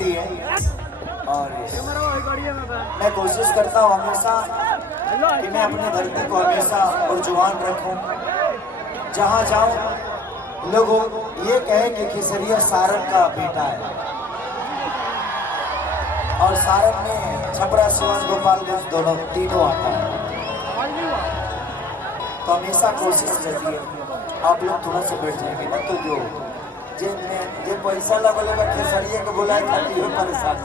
मिलती है। और मैं कोशिश करता हूँ हमेशा कि मैं अपनी धरती को हमेशा पुरजवान रखूं। जहाँ जाऊं लोग ये कहे कि खेसरिया सारण का बेटा है। और सारण में छपरा, सिवान, गोपालगंज दोनों तीनों आता है। तो हमेशा कोशिश रहती है आप लोग थोड़ा सा बैठ जाएंगे ना तो जो पैसा लगले खेसरिया के बुलाए खाती है परेशान।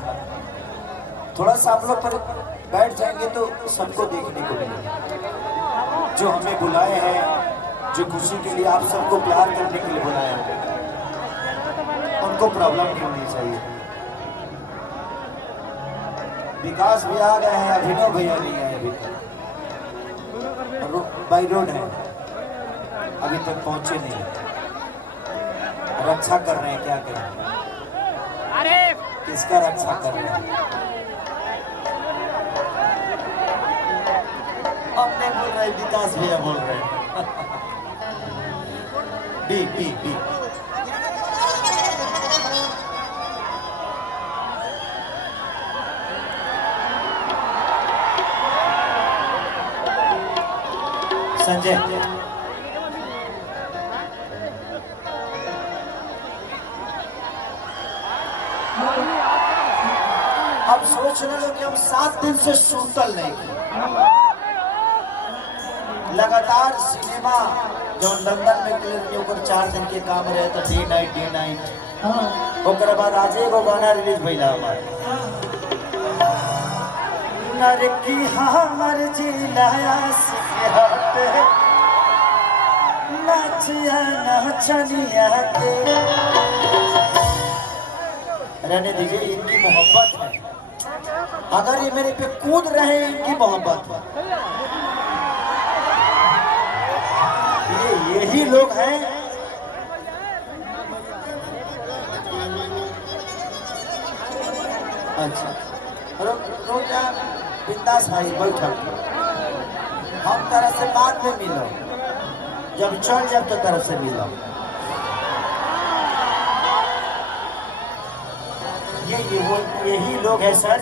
थोड़ा सा आप लोग पर बैठ जाएंगे तो सबको देखने को मिलेगा। जो हमें बुलाए हैं, जो खुशी के लिए आप सबको प्यार करने के लिए बुलाए हैं, उनको प्रॉब्लम नहीं होनी चाहिए। विकास भी आ गए हैं, अभिनव भैया नहीं आए अभी तक, बाई रोड है, अभी तक पहुंचे नहीं। रक्षा कर रहे हैं, क्या करें? अरे किसका रक्षा कर रहे हैं? हमने बोल रहे, विकास भैया बोल रहे हैं। बी बी बी संजय, अब सोच रहे हो कि हम 7 दिन से सूतल नहीं, लगातार सिनेमा जो लंदन में क्लियर 4 दिन के काम रहे तो डे नाइट। ओकर बाद आज एगो गाना रिलीज भइला हमारे नरकी हमर जिलाया सिखहत नचिया नचनिया के। रहने दीजिए, इनकी मोहब्बत है। अगर ये मेरे पे कूद रहे हैं, इनकी मोहब्बत है। यही लोग हैं अच्छा बिंदास भाई बैठक, हम तरफ से बाद में मिलो, जब चल जब तो तरफ से मिलो। यही लोग हैं सर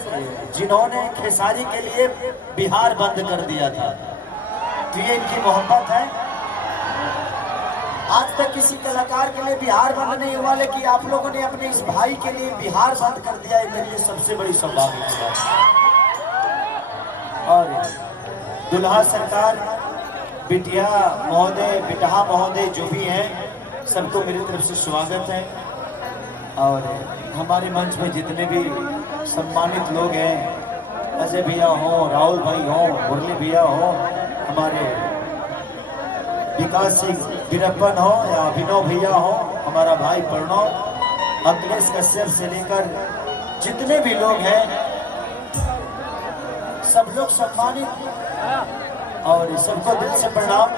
जिन्होंने खेसारी के लिए बिहार बंद कर दिया था। तो ये इनकी मोहब्बत है। आज तक किसी कलाकार के लिए बिहार बंद नहीं हुआ, लेकिन आप लोगों ने अपने इस भाई के लिए बिहार बंद कर दिया, ये मेरे लिए सबसे बड़ी सौभाग्य है। और दुल्हा सरकार, बिटिया महोदय, बिटहा महोदय जो भी हैं, सबको मेरी तरफ से स्वागत है। और हमारे मंच में जितने भी सम्मानित लोग हैं, अजय भैया हों, राहुल भाई हों, मुरली भैया हों, हमारे विकास सिंह वीरप्पन हो या अभिनव भैया हो, हमारा भाई प्रणव, अखिलेश कश्यप से लेकर जितने भी लोग हैं, सब लोग सम्मानित और सबको दिल से प्रणाम।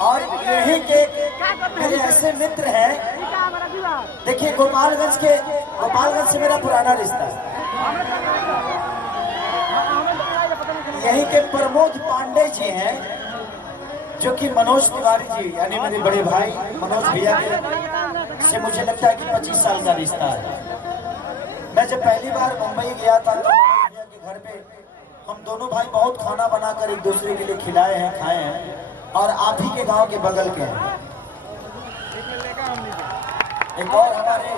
और यही के मेरे ऐसे मित्र हैं, देखिए गोपालगंज से मेरा पुराना रिश्ता है। यही के प्रमोद पांडे जी हैं, जो कि मनोज तिवारी जी यानी मेरे बड़े भाई मनोज भैया के से मुझे लगता है कि 25 साल का रिश्ता है। मैं जब पहली बार मुंबई गया था तो भैया के घर पे हम दोनों भाई बहुत खाना बनाकर एक दूसरे के लिए खिलाए हैं, खाए हैं। और आप ही के गांव के बगल के हैं। एक और हमारे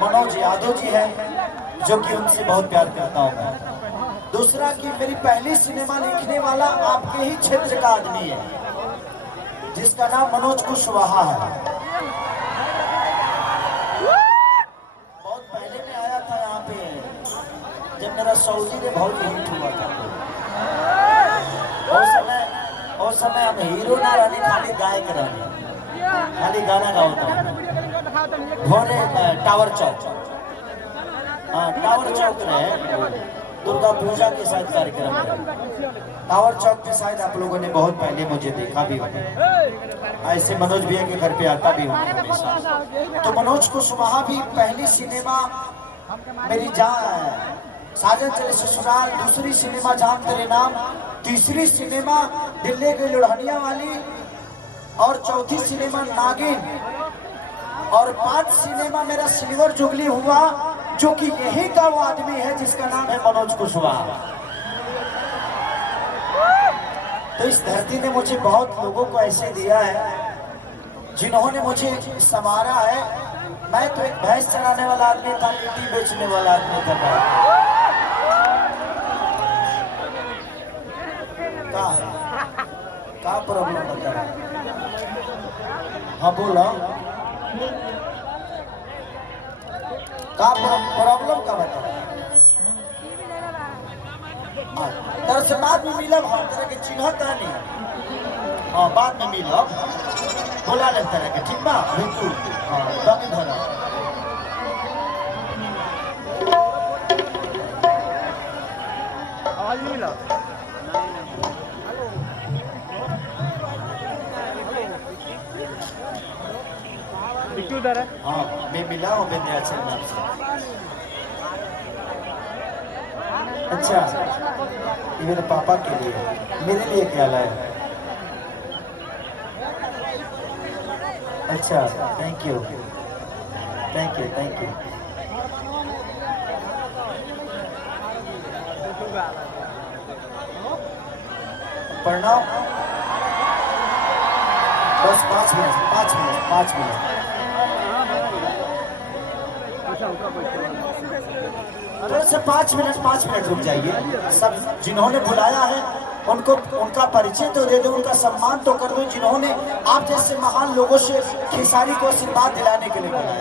मनोज यादव जी हैं, जो कि उनसे बहुत प्यार करता हूँ मैं। दूसरा कि मेरी पहली सिनेमा लिखने वाला आपके ही क्षेत्र का आदमी है, जिसका नाम मनोज कुशवाहा है। बहुत पहले में आया था यहाँ पे, जब मेरा सऊदी में बहुत हिट हुआ था। उस समय हम हीरो ना रहने, खाली गायक रहने, खाली गाना गाता भोरे टावर चौक, हाँ टावर चौक रहे, दुर्गा पूजा के साथ कार्यक्रम रहे टावर चौक पे। शायद आप लोगों ने बहुत पहले मुझे देखा भी होगा, ऐसे मनोज भैया के घर पे आता भी हूँ हमेशा। तो मनोज कुशवाहा भी पहली सिनेमा मेरी साजन चले ससुराल, दूसरी सिनेमा जान तेरे नाम, तीसरी सिनेमा दिल्ली की लुढ़निया वाली, और चौथी सिनेमा नागिन, और 5 सिनेमा मेरा सिल्वर जुबली हुआ, जो कि यही का वो आदमी है जिसका नाम है मनोज कुशवाहा। तो इस धरती ने मुझे बहुत लोगों को ऐसे दिया है जिन्होंने मुझे संवारा है। मैं तो एक भैंस चराने वाला आदमी था, लिट्टी बेचने वाला आदमी था। क्या प्रॉब्लम बता रहा? हाँ बोला, का प्रॉब्लम का बता? दरअसल बाद में मिलब, हम तरह के चिन्हत नहीं। हाँ बाद में मिलब, बोला ले तरह के, ठीक बा? बिल्कुल हाँ बाकी भरा आज मिला बिट्टू उधर है। हाँ मैं मिला हूँ विंध्याचल नाम से। अच्छा ये मेरे पापा के लिए, मेरे लिए क्या लाया? अच्छा thank you thank you thank you. प्रणाम। बस 5 मिनट 5 मिनट 5 मिनट। थोड़ा सा 5 मिनट रुक जाइए। सब जिन्होंने बुलाया है उनको उनका परिचय तो दे दो, उनका सम्मान तो कर दो, जिन्होंने आप जैसे महान लोगों से खेसारी को आशीर्वाद दिलाने के लिए बुलाया।